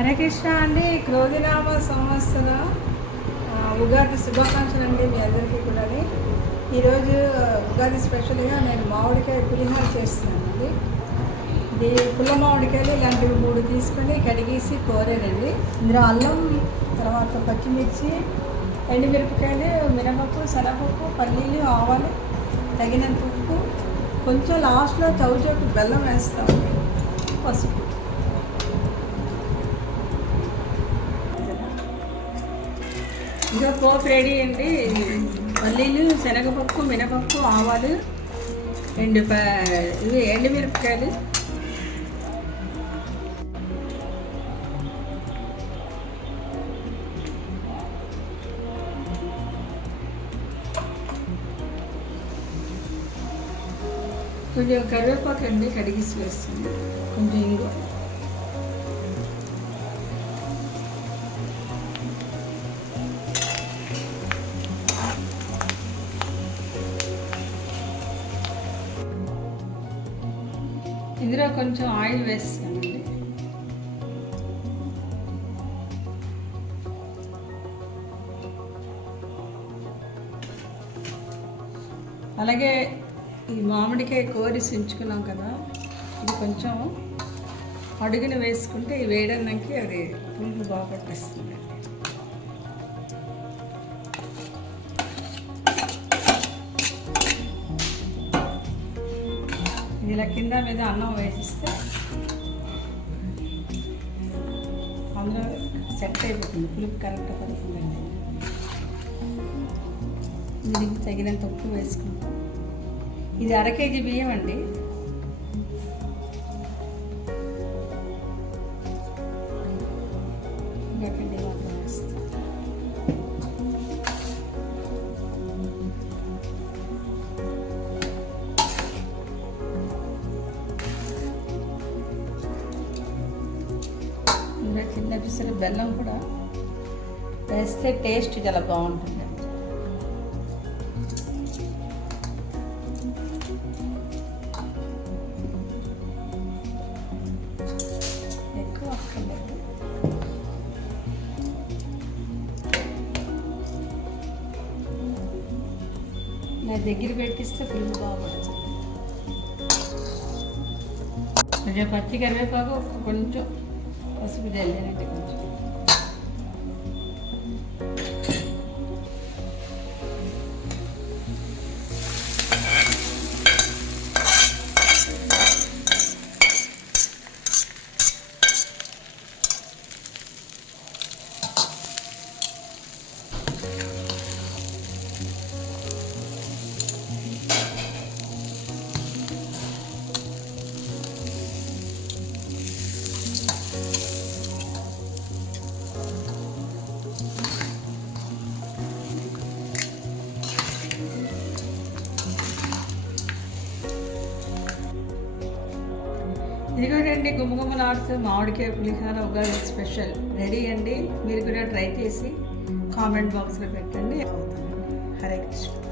హరే కృష్ణ అండి. క్రోధినామ సంవత్సర ఉగాది శుభాకాంక్షలు అండి మీ అందరికీ కూడా. ఈరోజు ఉగాది స్పెషల్గా నేను మామిడికాయ పులిహోర చేస్తున్నానండి. ఇది పుల్ల మామిడికాయలు ఇలాంటివి 3 తీసుకొని కడిగేసి కోరానండి. ఇందులో అల్లం, తర్వాత పచ్చిమిర్చి, ఎండుమిరపకాయలు, మినపప్పు, శనగపప్పు, పల్లీలు, ఆవాలు, తగినంత ఉప్పు, కొంచెం లాస్ట్లో చౌచౌకి బెల్లం వేస్తాము, పసుపు. ఇంకా పోపు రెడీ అండి. పల్లీలు, శనగపప్పు, మినపప్పు, ఆవాలు, ఇవి ఎండుమిరపకాయలు, కొంచెం కరివేపాకు అండి కడిగిసి వేస్తుంది, కొంచెం ఇంగు. ఇందులో కొంచెం ఆయిల్ వేస్తానండి. అలాగే ఈ మామిడికాయ కోరి ఉంచుకున్నాం కదా, ఇది కొంచెం అడుగున వేసుకుంటే ఈ వేడన్నాకి అది పులుపు బాగా పట్టేస్తుంది. ఇలా కింద మీద అన్నం వేసిస్తే అందులో సెట్ అయిపోతుంది, పులుపు కరెక్ట్గా పడుతుందండి. దీనికి తగినంత ఉప్పు వేసుకుంటాం. ఇది 1/2 కేజీ బియ్యం అండి. ఇంకా పిండి మాత్రం వేస్తాం. ఇంకా చిన్న పిసరు బెల్లం కూడా వేస్తే టేస్ట్ చాలా బాగుంటుంది. ఎక్కువ అక్కర్లేదు. నా దగ్గర పెట్టిస్తే పులుపు బాగుపడుతుంది. కొంచెం పచ్చి కరివేపాకు, కొంచెం పసుపు జల్లేనండి. కొంచెం ఇదిగోనండి, గుమ్మగుమ్మలాడుతూ మామిడికాయ పులిహోర ఉగాది స్పెషల్ రెడీ అండి. మీరు కూడా ట్రై చేసి కామెంట్ బాక్స్లో పెట్టండి. హరే కృష్ణ.